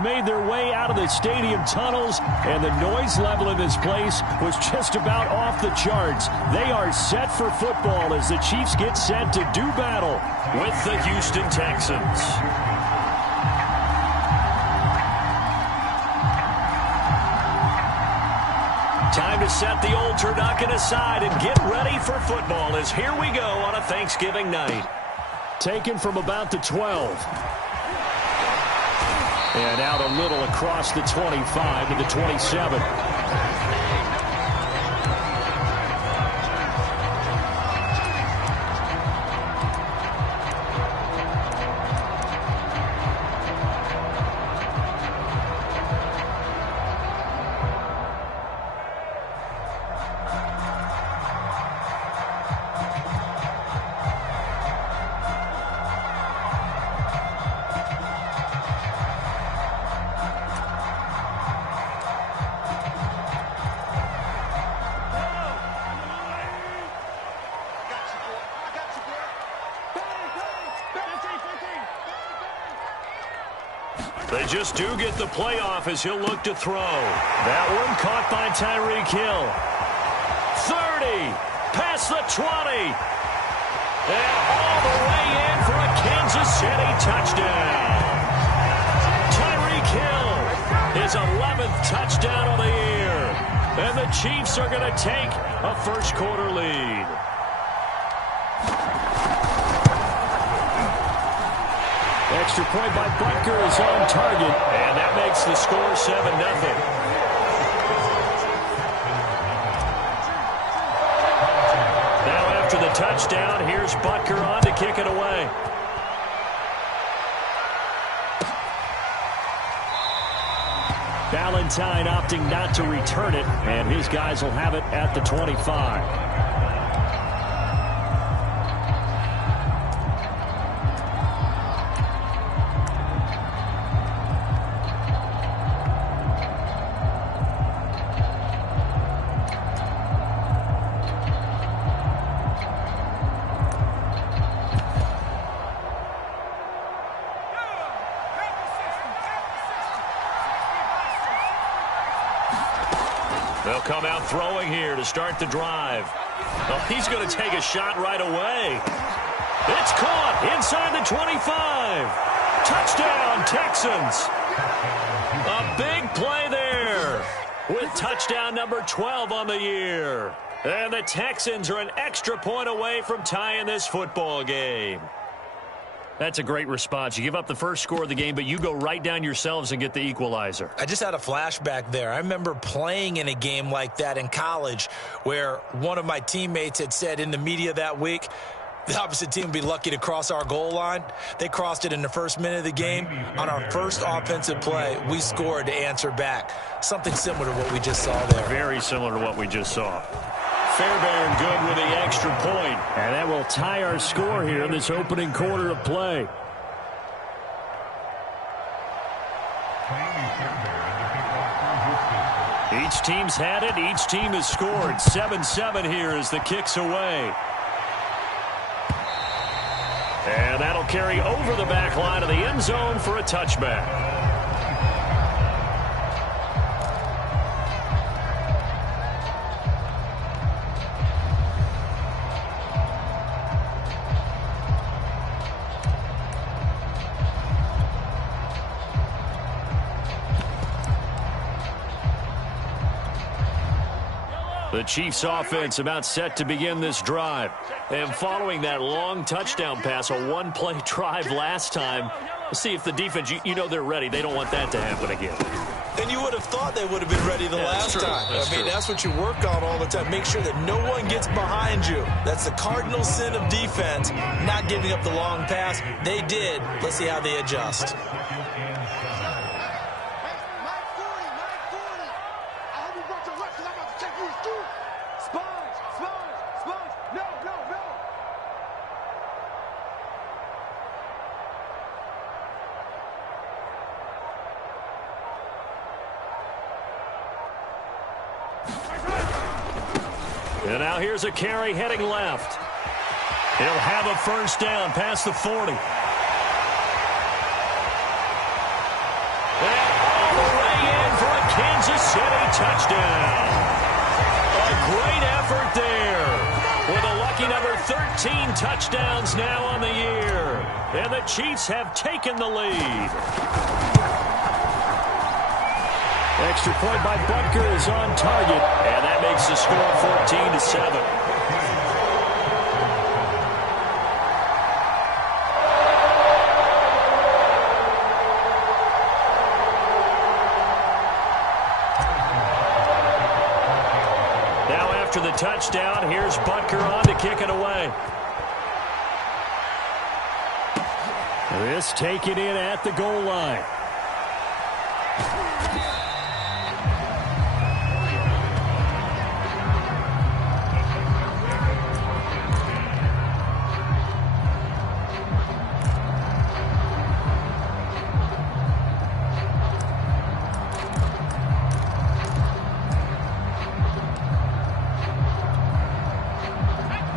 Made their way out of the stadium tunnels, and the noise level in this place was just about off the charts. They are set for football as the Chiefs get set to do battle with the Houston Texans. Time to set the old turducken aside and get ready for football as here we go on a Thanksgiving night. Taken from about the 12. And out a little across the 25 to the 27. They just do get the playoff as he'll look to throw. That one caught by Tyreek Hill. 30, past the 20. And all the way in for a Kansas City touchdown. Tyreek Hill, his 11th touchdown of the year. And the Chiefs are going to take a first-quarter lead. Extra point by Butker is on target, and that makes the score 7-0. Now after the touchdown, here's Butker on to kick it away. Valentine opting not to return it, and his guys will have it at the 25. They'll come out throwing here to start the drive. Oh, he's going to take a shot right away. It's caught inside the 25. Touchdown, Texans. A big play there with touchdown number 12 on the year. And the Texans are an extra point away from tying this football game. That's a great response. You give up the first score of the game, but you go right down yourselves and get the equalizer. I just had a flashback there. I remember playing in a game like that in college where one of my teammates had said in the media that week, the opposite team would be lucky to cross our goal line. They crossed it in the first minute of the game. On our first offensive play, we scored to answer back. Something similar to what we just saw there. Very similar to what we just saw. Fairbairn good with the extra point. And that will tie our score here in this opening quarter of play. Each team's had it. Each team has scored. 7-7 here as the kick's away. And that'll carry over the back line of the end zone for a touchback. The Chiefs offense about set to begin this drive. And following that long touchdown pass, a one-play drive last time, let's see if the defense, you know they're ready. They don't want that to happen again. And you would have thought they would have been ready the last time. That's what you work on all the time. Make sure that no one gets behind you. That's the cardinal sin of defense, not giving up the long pass. They did. Let's see how they adjust. And now here's a carry heading left. He'll have a first down past the 40. And touchdown. A great effort there. With a lucky number 13 touchdowns now on the year. And the Chiefs have taken the lead. Extra point by Butker is on target. And that makes the score 14-7. After the touchdown, here's Butker on to kick it away. This taken in at the goal line.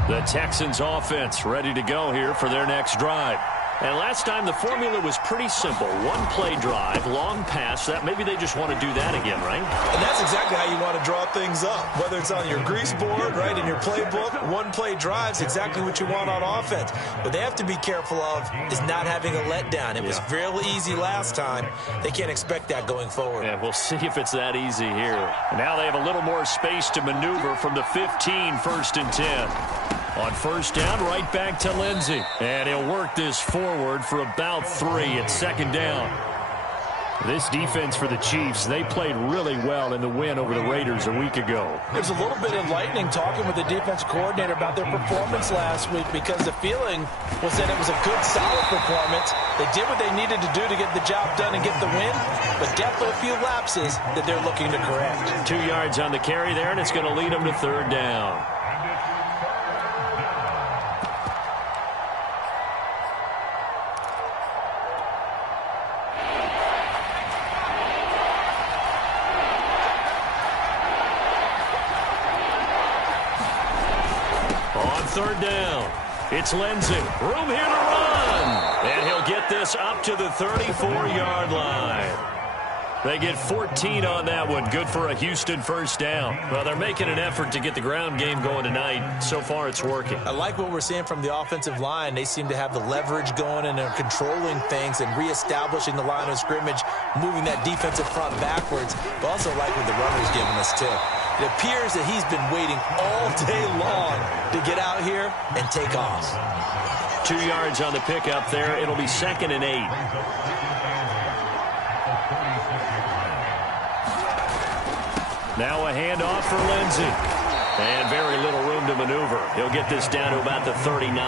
The Texans offense ready to go here for their next drive. And last time the formula was pretty simple. One play drive, long pass. That maybe they just want to do that again, right? And that's exactly how you want to draw things up. Whether it's on your grease board, right, in your playbook, one play drives exactly what you want on offense. What they have to be careful of is not having a letdown. It was real easy last time. They can't expect that going forward. Yeah, we'll see if it's that easy here. And now they have a little more space to maneuver from the 15, 1st and 10. On first down, right back to Lindsey. And he'll work this forward for about 3 at 2nd down. This defense for the Chiefs, they played really well in the win over the Raiders a week ago. There's a little bit enlightening talking with the defense coordinator about their performance last week because the feeling was that it was a good, solid performance. They did what they needed to do to get the job done and get the win, but definitely a few lapses that they're looking to correct. 2 yards on the carry there, and it's going to lead them to 3rd down. On 3rd down, it's Lindsey. Room here to run. And he'll get this up to the 34-yard line. They get 14 on that one. Good for a Houston 1st down. Well, they're making an effort to get the ground game going tonight. So far, it's working. I like what we're seeing from the offensive line. They seem to have the leverage going and are controlling things and reestablishing the line of scrimmage, moving that defensive front backwards. But also like what the runner's giving us, too. It appears that he's been waiting all day long to get out here and take off. 2 yards on the pickup there. It'll be 2nd and 8. Now a handoff for Lindsey. And very little room to maneuver. He'll get this down to about the 39.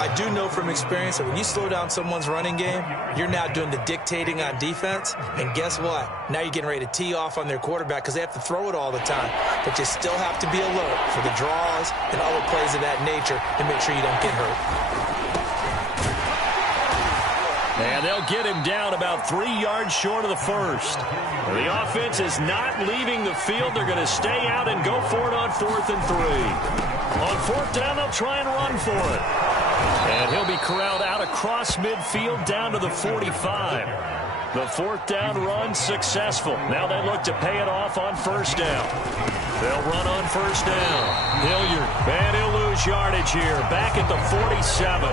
I do know from experience that when you slow down someone's running game, you're now doing the dictating on defense. And guess what? Now you're getting ready to tee off on their quarterback because they have to throw it all the time. But you still have to be alert for the draws and other plays of that nature to make sure you don't get hurt. And they'll get him down about 3 yards short of the 1st. The offense is not leaving the field. They're going to stay out and go for it on 4th and 3. On 4th down, they'll try and run for it. And he'll be corralled out across midfield down to the 45. The 4th down run successful. Now they look to pay it off on 1st down. They'll run on 1st down. Hilliard, and he'll lose yardage here. Back at the 47.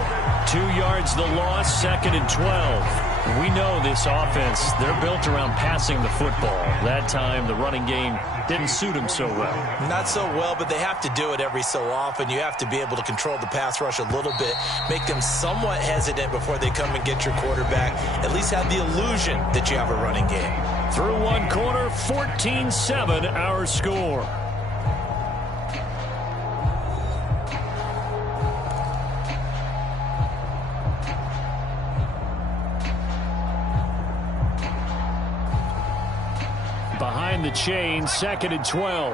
2 yards the loss, 2nd and 12. We know this offense, they're built around passing the football. That time, the running game didn't suit them so well. Not so well, but they have to do it every so often. You have to be able to control the pass rush a little bit, make them somewhat hesitant before they come and get your quarterback. At least have the illusion that you have a running game. Through one quarter, 14-7 our score. Behind the chain, 2nd and 12.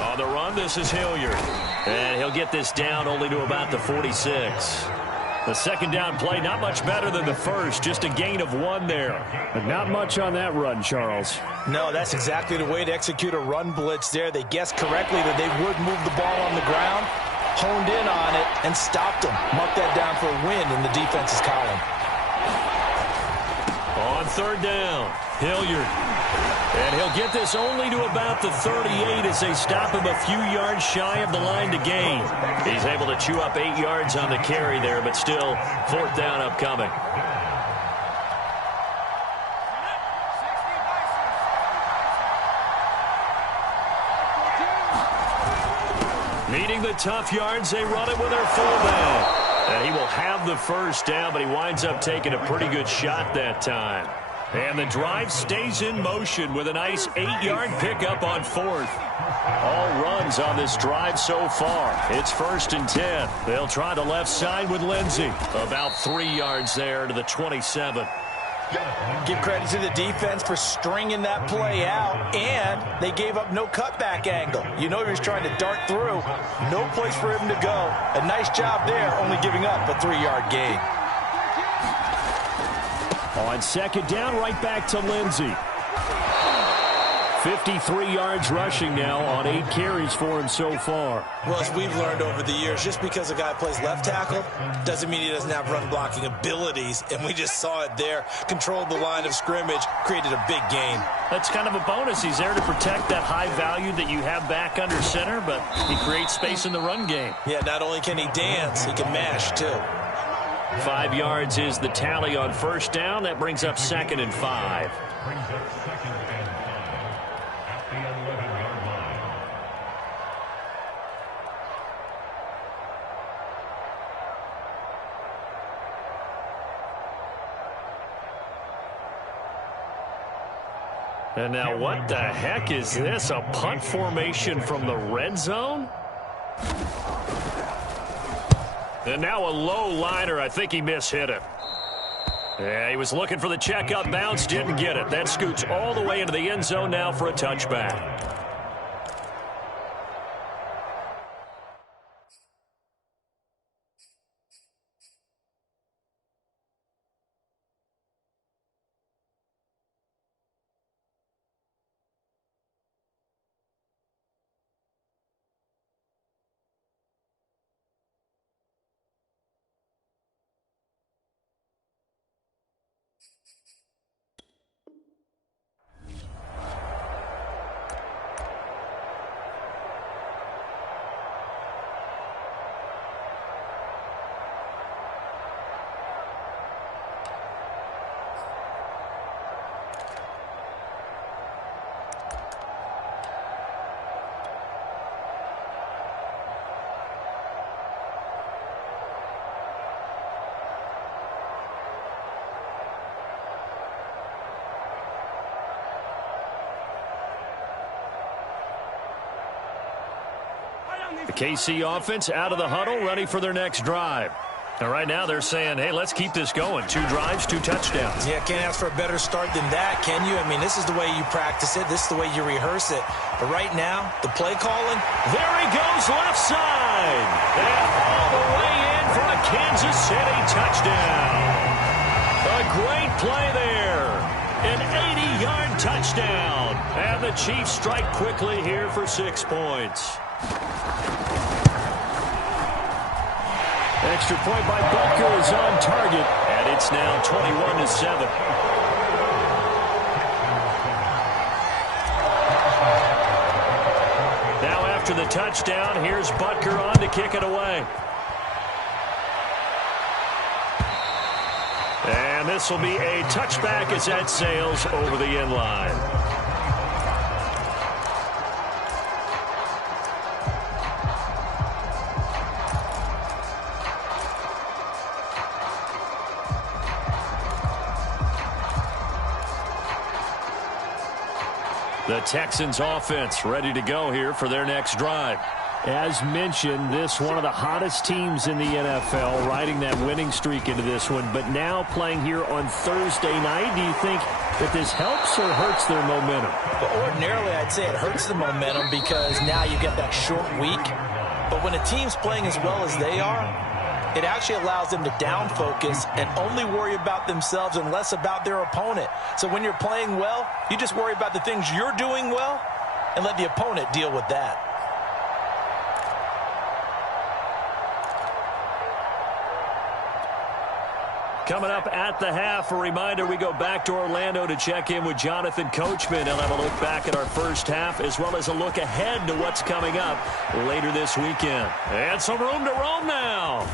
On the run, this is Hilliard. And he'll get this down only to about the 46. The 2nd down play, not much better than the 1st. Just a gain of 1 there. But not much on that run, Charles. No, that's exactly the way to execute a run blitz there. They guessed correctly that they would move the ball on the ground. honed in on it and stopped him. Mark that down for a win in the defense's column. On third down, Hilliard. And he'll get this only to about the 38 as they stop him a few yards shy of the line to gain. He's able to chew up 8 yards on the carry there, but still fourth down upcoming. Needing the tough yards, they run it with their fullback. And he will have the first down, but he winds up taking a pretty good shot that time. And the drive stays in motion with a nice 8-yard pickup on fourth. All runs on this drive so far. It's 1st and 10. They'll try the left side with Lindsey. About 3 yards there to the 27. Give credit to the defense for stringing that play out, and they gave up no cutback angle. You know he was trying to dart through. No place for him to go. A nice job there, only giving up a 3-yard gain. On second down, right back to Lindsey. 53 yards rushing now on 8 carries for him so far. Well, as we've learned over the years, just because a guy plays left tackle doesn't mean he doesn't have run blocking abilities, and we just saw it there. Controlled the line of scrimmage, created a big gain. That's kind of a bonus. He's there to protect that high value that you have back under center, but he creates space in the run game. Yeah, not only can he dance, he can mash too. 5 yards is the tally on first down. That brings up 2nd and 5. And now what the heck is this? A punt formation from the red zone? And now a low liner. I think he mishit it. Yeah, he was looking for the checkup bounce, didn't get it. That scoots all the way into the end zone now for a touchback. The KC offense out of the huddle, ready for their next drive. And right now they're saying, hey, let's keep this going. 2 drives, 2 touchdowns. Yeah, can't ask for a better start than that, can you? I mean, this is the way you practice it. This is the way you rehearse it. But right now, the play calling, there he goes left side. And all the way in for a Kansas City touchdown. A great play there. An 80-yard touchdown. And the Chiefs strike quickly here for 6 points. Extra point by Butker is on target, and it's now 21-7. Now after the touchdown, here's Butker on to kick it away. And this will be a touchback as that sails over the end line. The Texans offense ready to go here for their next drive. As mentioned, this one of the hottest teams in the NFL, riding that winning streak into this one, but now playing here on Thursday night. Do you think that this helps or hurts their momentum? Well, ordinarily, I'd say it hurts the momentum because now you get that short week. But when a team's playing as well as they are, it actually allows them to down focus and only worry about themselves and less about their opponent. So when you're playing well, you just worry about the things you're doing well and let the opponent deal with that. Coming up at the half, a reminder, we go back to Orlando to check in with Jonathan Coachman. He'll have a look back at our first half as well as a look ahead to what's coming up later this weekend. And some room to roam now.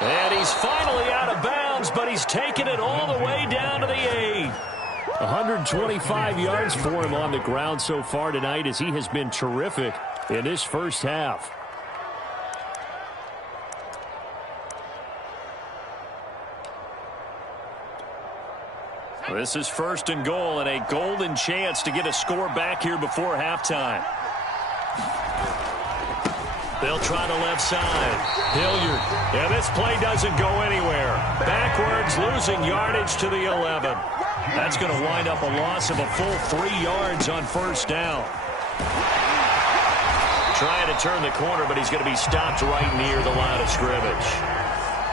And he's finally out of bounds, but he's taken it all the way down to the 8. 125 yards for him on the ground so far tonight as he has been terrific in this first half. This is 1st and goal and a golden chance to get a score back here before halftime. They'll try the left side. Hilliard. And this play doesn't go anywhere. Backwards, losing yardage to the 11. That's going to wind up a loss of a full 3 yards on 1st down. Trying to turn the corner, but he's going to be stopped right near the line of scrimmage.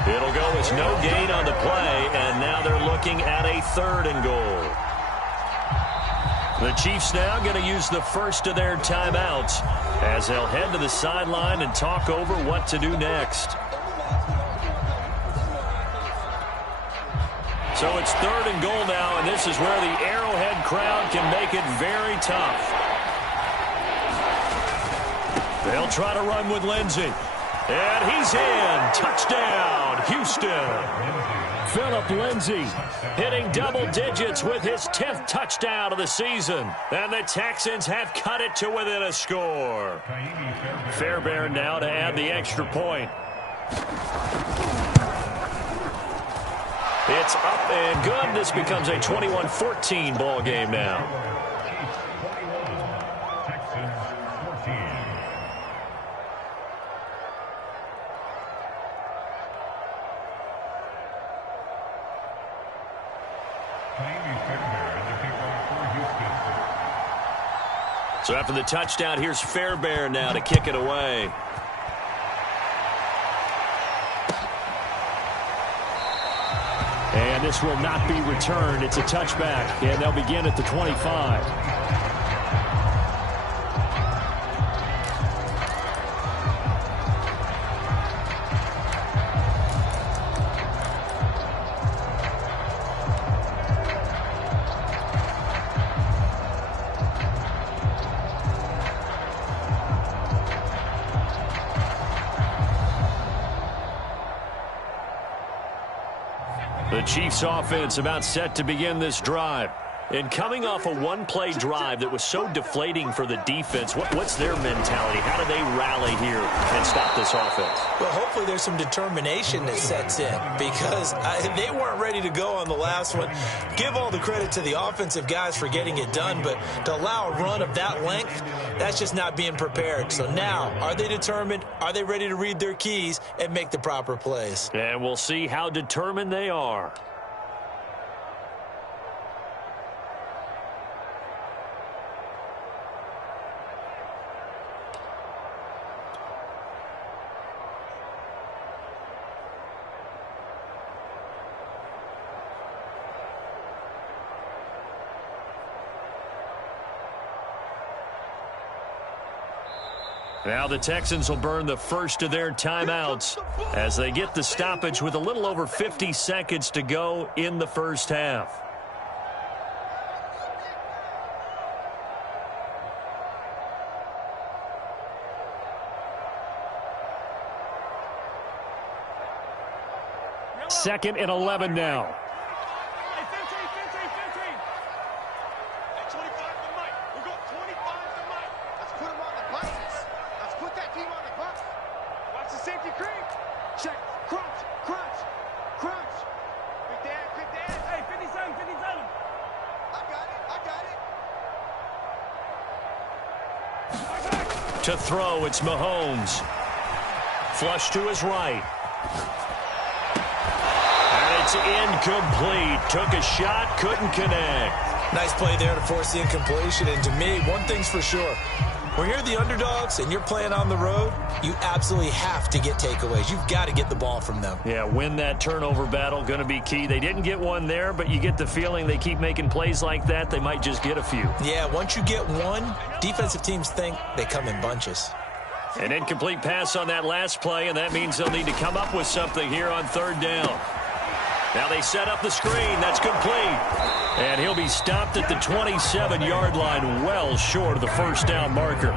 It'll go as no gain on the play, and now they're looking at a 3rd and goal. The Chiefs now going to use the first of their timeouts as they'll head to the sideline and talk over what to do next. So it's 3rd and goal now, and this is where the Arrowhead crowd can make it very tough. They'll try to run with Lindsey. And he's in. Touchdown, Houston. Phillip Lindsay hitting double digits with his 10th touchdown of the season. And the Texans have cut it to within a score. Fairbairn now to add the extra point. It's up and good. This becomes a 21-14 ball game now. So after the touchdown, here's Fairbairn now to kick it away. And this will not be returned. It's a touchback, and they'll begin at the 25. The Chiefs offense about set to begin this drive. And coming off a one-play drive that was so deflating for the defense, what's their mentality? How do they rally here and stop this offense? Well, hopefully there's some determination that sets in because they weren't ready to go on the last one. Give all the credit to the offensive guys for getting it done, but to allow a run of that length, that's just not being prepared. So now, are they determined? Are they ready to read their keys and make the proper plays? And we'll see how determined they are. Now the Texans will burn the first of their timeouts as they get the stoppage with a little over 50 seconds to go in the first half. Second and 11 now. To throw, it's Mahomes. Flush to his right. And it's incomplete. Took a shot, couldn't connect. Nice play there to force the incompletion. And to me, one thing's for sure. When you're the underdogs and you're playing on the road, you absolutely have to get takeaways. You've got to get the ball from them. Yeah, win that turnover battle, going to be key. They didn't get one there, but you get the feeling they keep making plays like that, they might just get a few. Yeah, once you get one, defensive teams think they come in bunches. An incomplete pass on that last play, and that means they'll need to come up with something here on 3rd down. Now they set up the screen. That's complete. And he'll be stopped at the 27-yard line, well short of the first down marker.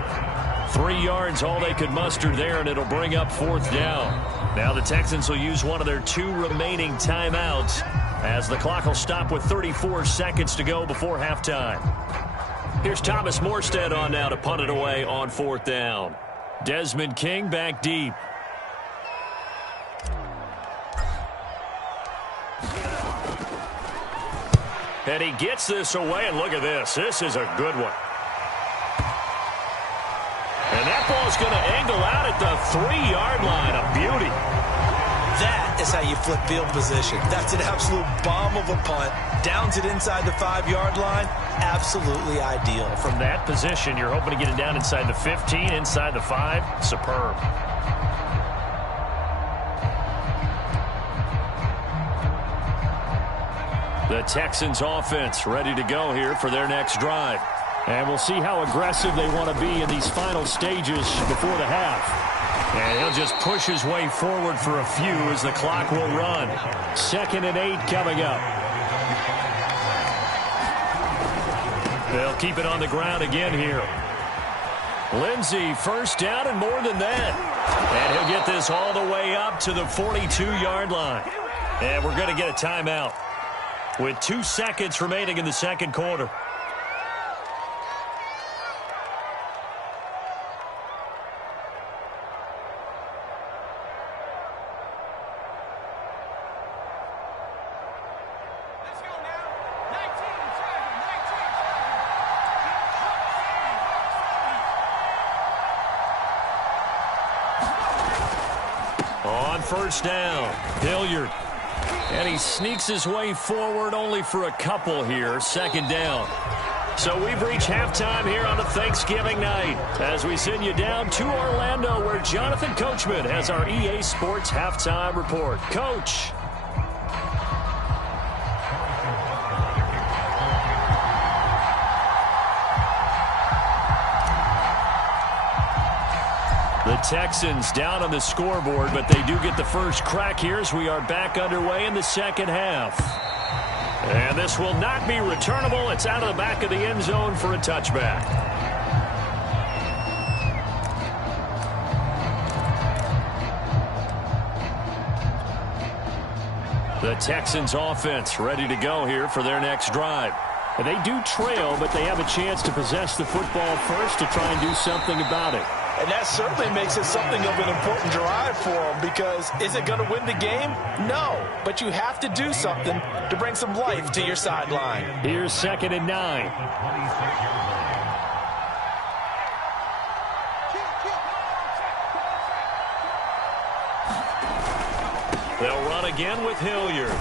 3 yards, all they could muster there, and it'll bring up 4th down. Now the Texans will use one of their 2 remaining timeouts as the clock will stop with 34 seconds to go before halftime. Here's Thomas Morstead on now to punt it away on 4th down. Desmond King back deep. And he gets this away, and look at this. This is a good one. And that ball's going to angle out at the 3-yard line. A beauty. That is how you flip field position. That's an absolute bomb of a punt. Downs it inside the 5-yard line. Absolutely ideal. From that position, you're hoping to get it down inside the 15, inside the 5. Superb. The Texans offense ready to go here for their next drive. And we'll see how aggressive they want to be in these final stages before the half. And he'll just push his way forward for a few as the clock will run. 2nd and 8 coming up. They'll keep it on the ground again here. Lindsey, first down and more than that. And he'll get this all the way up to the 42-yard line. And we're going to get a timeout with 2 seconds remaining in the second quarter. On first down, Hilliard. And he sneaks his way forward only for a couple here. 2nd down. So we've reached halftime here on a Thanksgiving night as we send you down to Orlando where Jonathan Coachman has our EA Sports halftime report. Coach. The Texans down on the scoreboard, but they do get the first crack here as we are back underway in the second half. And this will not be returnable. It's out of the back of the end zone for a touchback. The Texans offense ready to go here for their next drive. They do trail, but they have a chance to possess the football first to try and do something about it. And that certainly makes it something of an important drive for them because is it going to win the game? No, but you have to do something to bring some life to your sideline. Here's 2nd and 9. They'll run again with Hilliard.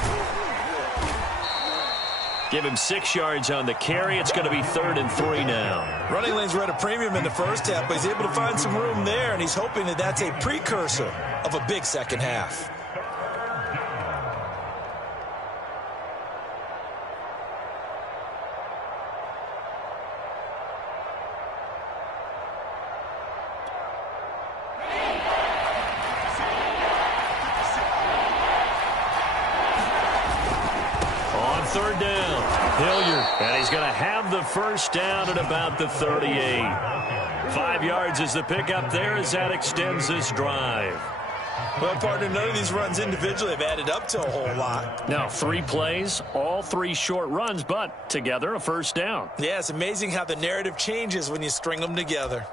Give him 6 yards on the carry. It's going to be 3rd and 3 now. Running lanes were at a premium in the first half, but he's able to find some room there, and he's hoping that that's a precursor of a big second half. On 3rd down, Hilliard, and he's going to have the first down at about the 38. 5 yards is the pickup there as that extends this drive. Well, partner, none of these runs individually have added up to a whole lot. Now, 3 plays, all 3 short runs, but together a first down. Yeah, it's amazing how the narrative changes when you string them together.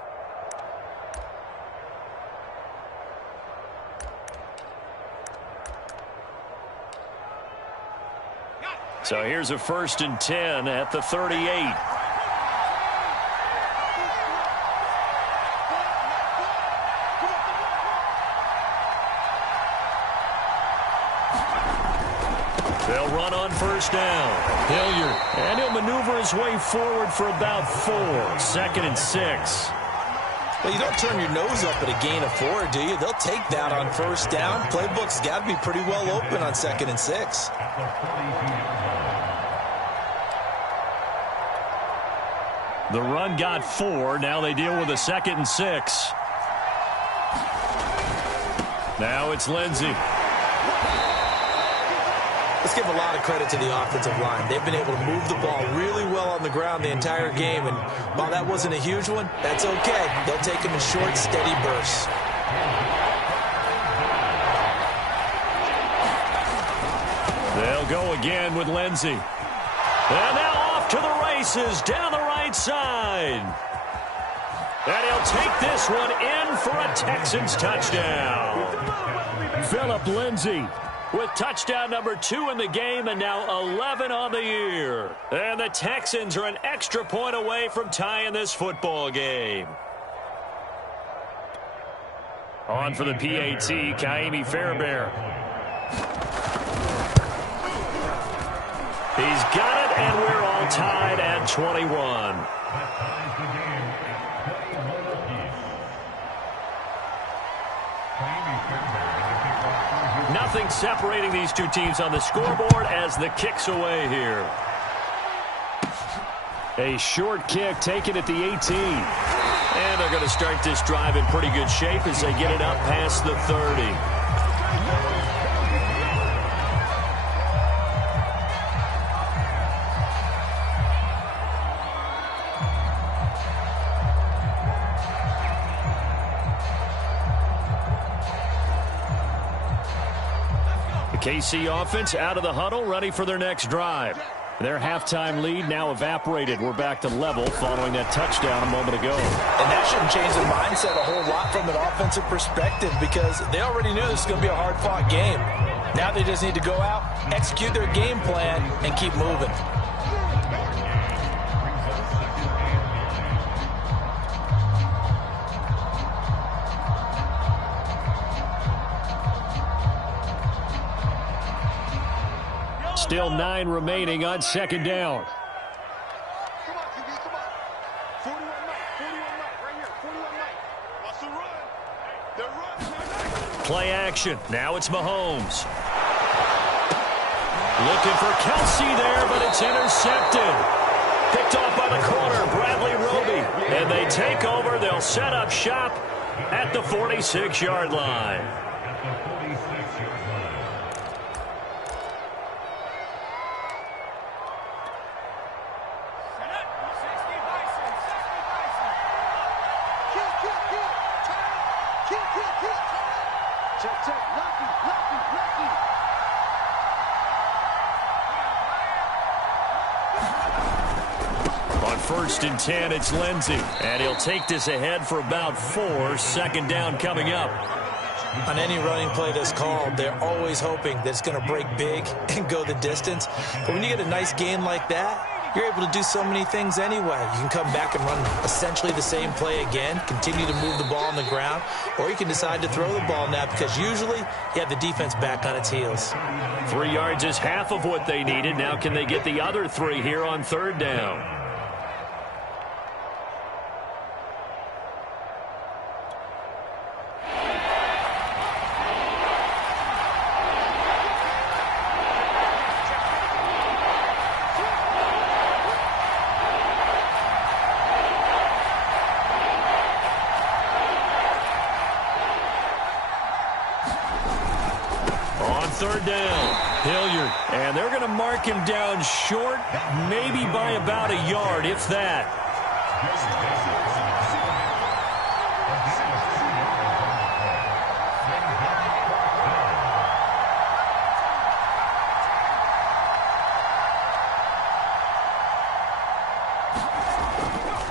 So here's a 1st and 10 at the 38. They'll run on first down. Hilliard, and he'll maneuver his way forward for about 4. 2nd and 6. Well, you don't turn your nose up at a gain of 4, do you? They'll take that on first down. Playbook's got to be pretty well open on 2nd and 6. The run got 4. Now they deal with a 2nd and 6. Now it's Lindsey. Let's give a lot of credit to the offensive line. They've been able to move the ball really well on the ground the entire game, and while that wasn't a huge one, that's okay. They'll take them in short, steady bursts. They'll go again with Lindsey. And now off to the races down the right side. And he'll take this one in for a Texans touchdown. Phillip Lindsay with touchdown number 2 in the game and now 11 on the year. And the Texans are an extra point away from tying this football game. On for the PAT, Ka'imi Fairbairn. He's got it, and we're all tied at 21. Nothing separating these two teams on the scoreboard as the kick's away here. A short kick taken at the 18. And they're going to start this drive in pretty good shape as they get it up past the 30. KC offense out of the huddle, ready for their next drive. Their halftime lead now evaporated. We're back to level following that touchdown a moment ago. And that shouldn't change their mindset a whole lot from an offensive perspective because they already knew this was going to be a hard-fought game. Now they just need to go out, execute their game plan, and keep moving. Still 9 remaining on second down. Come on, QB, come on. 41 Mike, right here, 41 Mike. Watch the run. They're running. Play action. Now it's Mahomes. Looking for Kelsey there, but it's intercepted. Picked off by the corner, Bradley Roby. And they take over. They'll set up shop at the 46-yard line. On 1st and 10, it's Lindsey. And he'll take this ahead for about 4. Second down coming up. On any running play that's called, they're always hoping that it's going to break big and go the distance. But when you get a nice game like that, you're able to do so many things anyway. You can come back and run essentially the same play again, continue to move the ball on the ground, or you can decide to throw the ball now because usually you have the defense back on its heels. 3 yards is half of what they needed. Now can they get the other 3 here on 3rd down? On 3rd down, Hilliard. And they're going to mark him down short, maybe by about a yard, if that.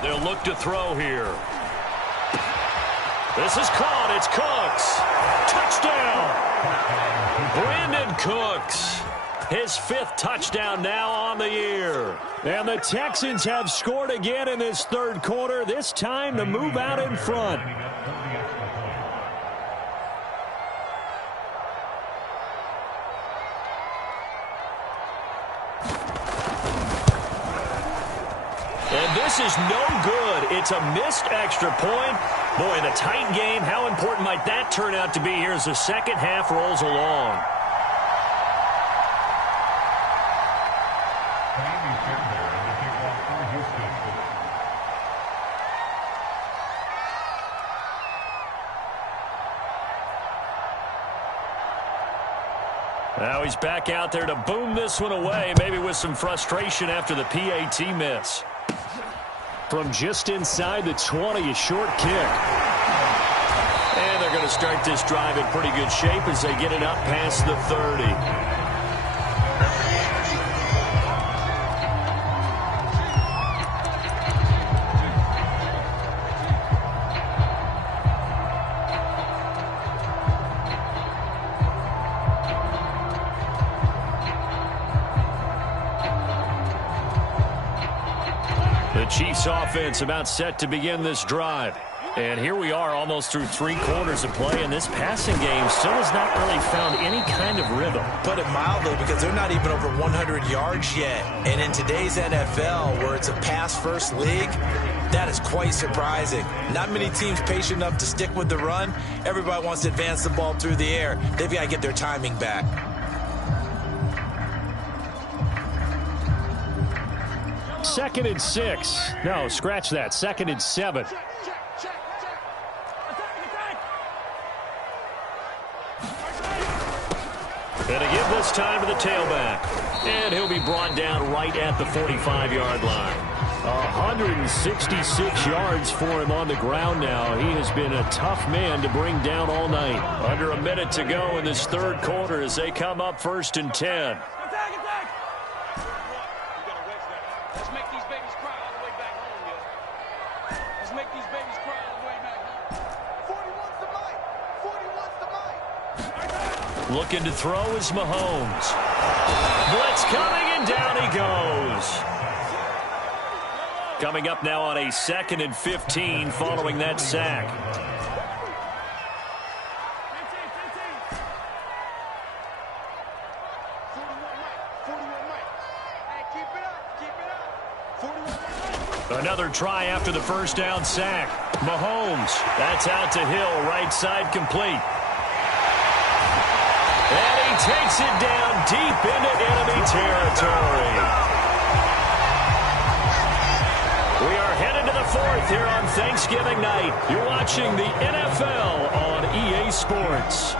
They'll look to throw here. This is caught. It's Cooks. Touchdown. Brandon Cooks. His 5th touchdown now on the year. And the Texans have scored again in this 3rd quarter, this time to move out in front. And this is no good. It's a missed extra point. Boy, in a tight game, how important might that turn out to be here as the second half rolls along? Now he's back out there to boom this one away, maybe with some frustration after the PAT miss. From just inside the 20, a short kick. And they're going to start this drive in pretty good shape as they get it up past the 30. The Chiefs offense about set to begin this drive. And here we are almost through 3 quarters of play, and this passing game still has not really found any kind of rhythm. Put it mildly, because they're not even over 100 yards yet. And in today's NFL, where it's a pass-first league, that is quite surprising. Not many teams patient enough to stick with the run. Everybody wants to advance the ball through the air. They've got to get their timing back. Second and 6. No, scratch that. Second and 7. And to give this time to the tailback. And he'll be brought down right at the 45-yard line. 166 yards for him on the ground now. He has been a tough man to bring down all night. Under a minute to go in this third quarter as they come up 1st and 10. Looking to throw is Mahomes. Blitz coming, and down he goes. Coming up now on a 2nd and 15 following that sack. Another try after the first down sack. Mahomes, that's out to Hill, right side complete. And he takes it down deep into enemy territory. We are headed to the 4th here on Thanksgiving night. You're watching the NFL on EA Sports.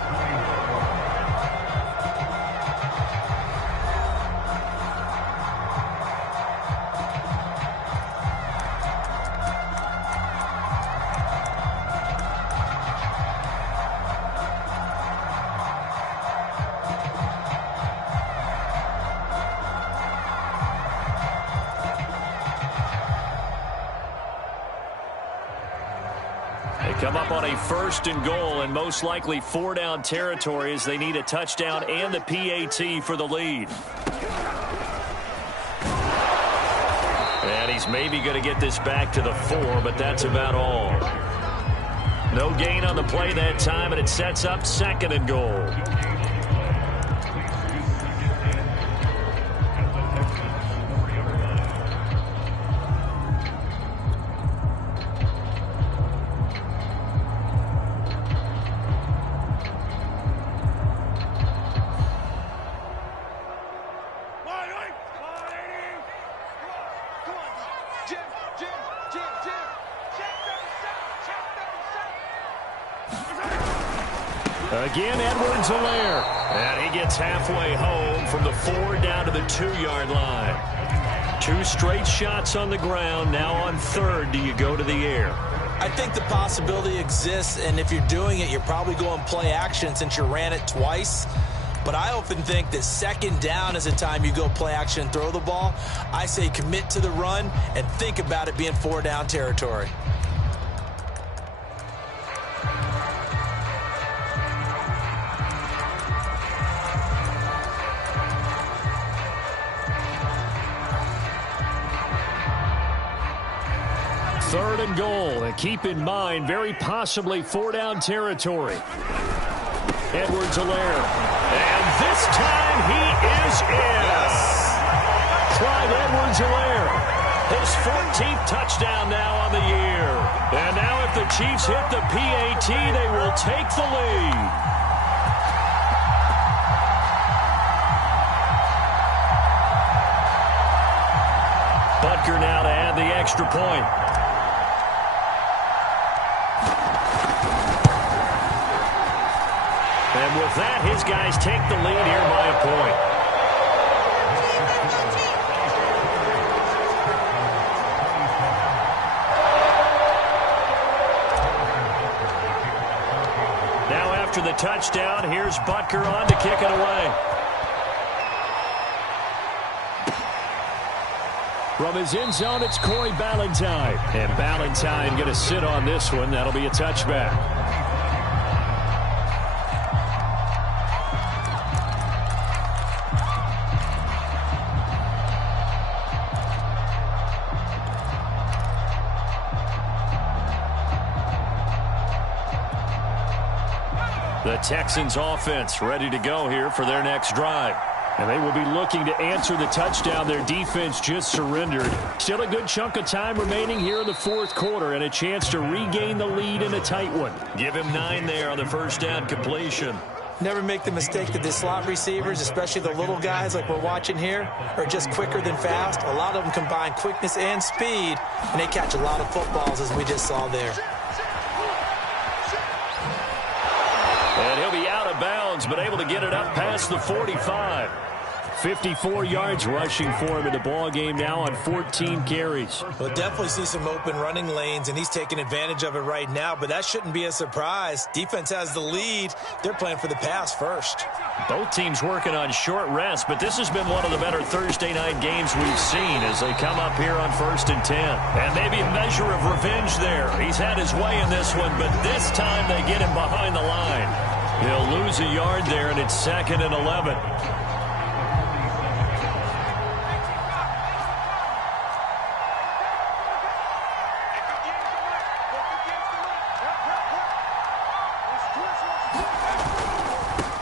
Come up on a 1st and goal and most likely 4-down territory as they need a touchdown and the PAT for the lead. And he's maybe going to get this back to the 4, but that's about all. No gain on the play that time, and it sets up 2nd and goal. Again, Edwards-Helaire. And he gets halfway home from the 4 down to the 2-yard line. 2 straight shots on the ground. Now on 3rd, do you go to the air? I think the possibility exists, and if you're doing it, you're probably going play action since you ran it twice. But I often think that 2nd down is the time you go play action and throw the ball. I say commit to the run and think about it being 4-down territory. Third and goal, and keep in mind, very possibly 4-down territory. Edwards-Helaire, and this time he is in. Yes. Clyde Edwards-Helaire, his 14th touchdown now on the year. And now if the Chiefs hit the PAT, they will take the lead. Butker now to add the extra point. And with that, his guys take the lead here by a point. Now after the touchdown, here's Butker on to kick it away. From his end zone, it's Corey Ballantyne. And Ballantyne going to sit on this one. That'll be a touchback. The Texans offense ready to go here for their next drive. And they will be looking to answer the touchdown their defense just surrendered. Still a good chunk of time remaining here in the fourth quarter and a chance to regain the lead in a tight one. Give him 9 there on the first down completion. Never make the mistake that the slot receivers, especially the little guys like we're watching here, are just quicker than fast. A lot of them combine quickness and speed, and they catch a lot of footballs as we just saw there. And he'll be out of bounds, but able to get it up past the 45. 54 yards rushing for him in the ball game now on 14 carries. We'll definitely see some open running lanes, and he's taking advantage of it right now, but that shouldn't be a surprise. Defense has the lead. They're playing for the pass first. Both teams working on short rest, but this has been one of the better Thursday night games we've seen as they come up here on 1st and 10. And maybe a measure of revenge there. He's had his way in this one, but this time they get him behind the line. He'll lose a yard there, and it's 2nd and 11.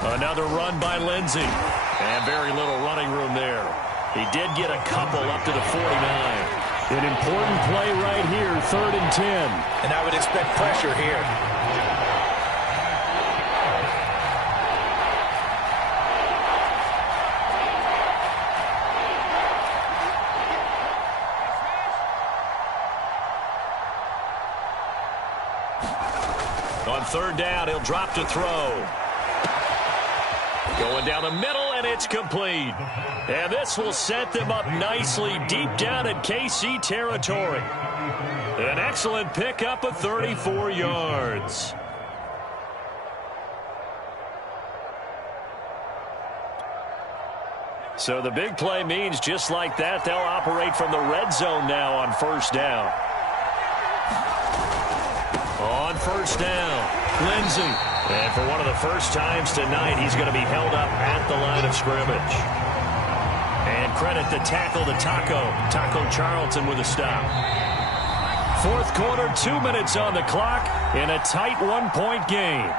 Another run by Lindsey. And very little running room there. He did get a couple up to the 49. An important play right here, 3rd and 10. And I would expect pressure here. On 3rd down, he'll drop to throw. Going down the middle, and it's complete. And this will set them up nicely deep down in KC territory. An excellent pickup of 34 yards. So the big play means just like that, they'll operate from the red zone now on 1st down. On 1st down, Lindsey. And for one of the first times tonight, he's going to be held up at the line of scrimmage. And credit the tackle to Taco Charlton with a stop. Fourth quarter, 2 minutes on the clock in a tight 1-point game.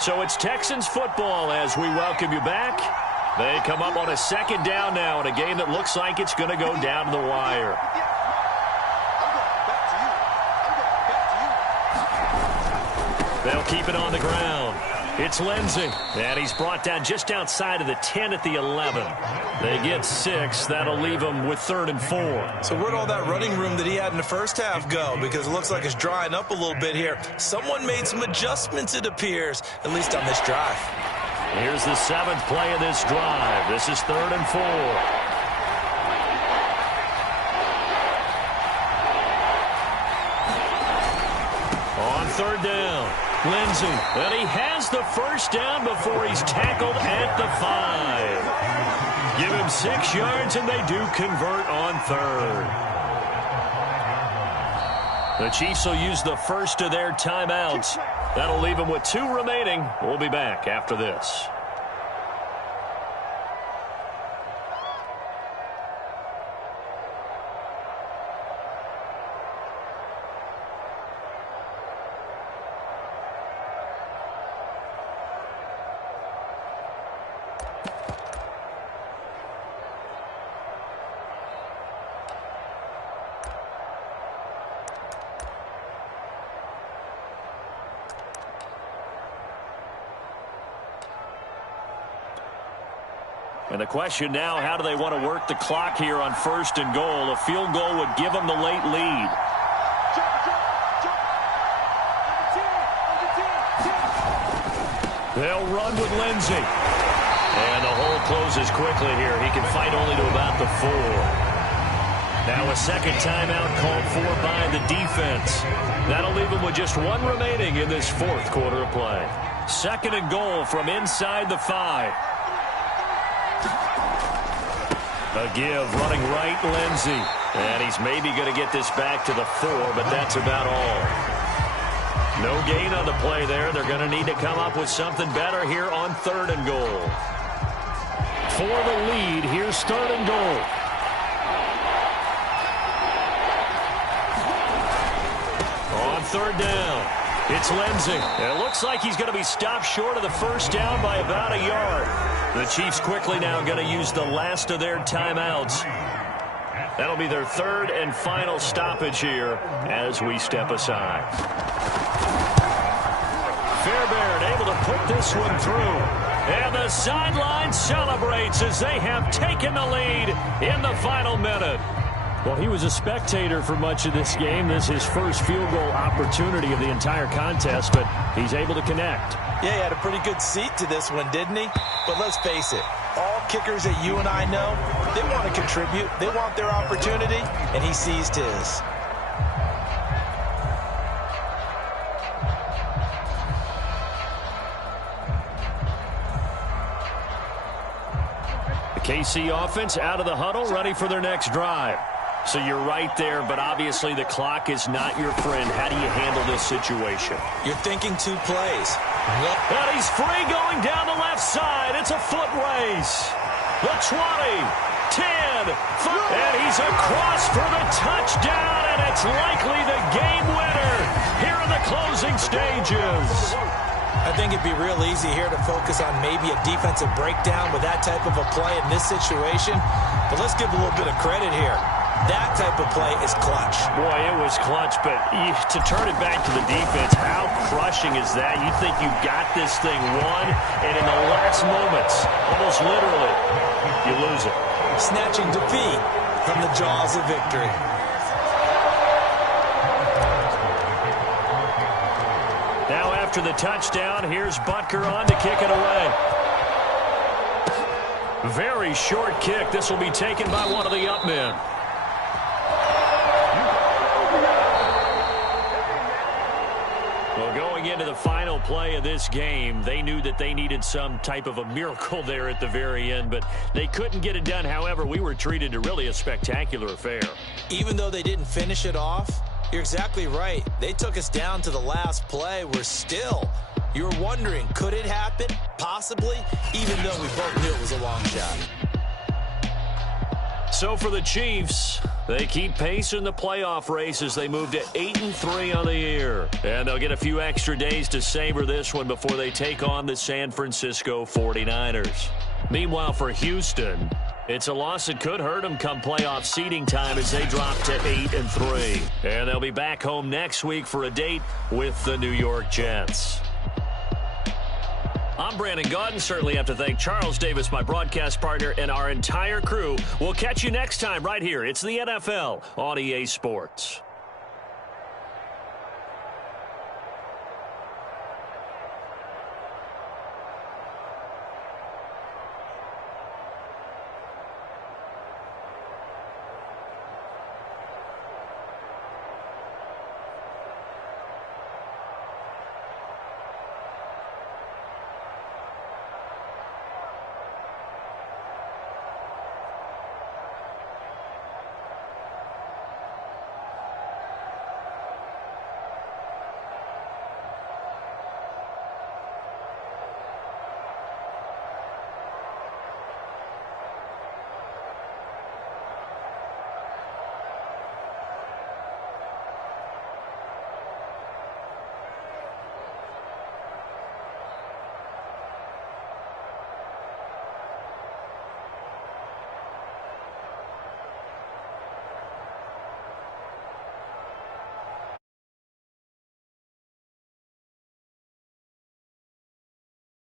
So it's Texans football as we welcome you back. They come up on a 2nd down now in a game that looks like it's going to go down to the wire. They'll keep it on the ground. It's Lindsey, and he's brought down just outside of the 10 at the 11. They get 6. That'll leave them with 3rd and 4. So where'd all that running room that he had in the first half go? Because it looks like it's drying up a little bit here. Someone made some adjustments, it appears, at least on this drive. Here's the 7th play of this drive. This is 3rd and 4. On 3rd down, Lindsey, and he has the first down before he's tackled at the 5. Give him 6 yards, and they do convert on 3rd. The Chiefs will use the first of their timeouts. That'll leave them with 2 remaining. We'll be back after this. And the question now, how do they want to work the clock here on 1st and goal? A field goal would give them the late lead. They'll run with Lindsey. And the hole closes quickly here. He can fight only to about the 4. Now a second timeout called for by the defense. That'll leave them with just 1 remaining in this 4th quarter of play. 2nd and goal from inside the 5. A give running right, Lindsey. And he's maybe going to get this back to the 4, but that's about all. No gain on the play there. They're going to need to come up with something better here on 3rd and goal. For the lead, here's 3rd and goal. On 3rd down, it's Lindsey. And it looks like he's going to be stopped short of the 1st down by about a yard. The Chiefs quickly now going to use the last of their timeouts. That'll be their 3rd and final stoppage here as we step aside. Fairbairn able to put this one through. And the sideline celebrates as they have taken the lead in the final minute. Well, he was a spectator for much of this game. This is his first field goal opportunity of the entire contest, but he's able to connect. Yeah, he had a pretty good seat to this one, didn't he? But let's face it, all kickers that you and I know, they want to contribute. They want their opportunity, and he seized his. The KC offense out of the huddle, ready for their next drive. So you're right there, but obviously the clock is not your friend. How do you handle this situation? You're thinking 2 plays. And he's free going down the left side. It's a foot race. The 20, 10, 5, and he's across for the touchdown, and it's likely the game winner here in the closing stages. I think it'd be real easy here to focus on maybe a defensive breakdown with that type of a play in this situation. But let's give a little bit of credit here. That type of play is clutch. Boy, it was clutch, but to turn it back to the defense, how crushing is that? You think you got this thing won, and in the last moments, almost literally, you lose it. Snatching defeat from the jaws of victory. Now after the touchdown, here's Butker on to kick it away. Very short kick. This will be taken by one of the up men. Well, going into the final play of this game, they knew that they needed some type of a miracle there at the very end, but they couldn't get it done. However, we were treated to really a spectacular affair. Even though they didn't finish it off, you're exactly right. They took us down to the last play. We're still, you're wondering, could it happen? Possibly, even though we both knew it was a long shot. So for the Chiefs, they keep pace in the playoff race as they move to 8-3 on the year. And they'll get a few extra days to savor this one before they take on the San Francisco 49ers. Meanwhile, for Houston, it's a loss that could hurt them come playoff seeding time as they drop to 8-3. And they'll be back home next week for a date with the New York Jets. I'm Brandon Gaudin. Certainly have to thank Charles Davis, my broadcast partner, and our entire crew. We'll catch you next time right here. It's the NFL on EA Sports.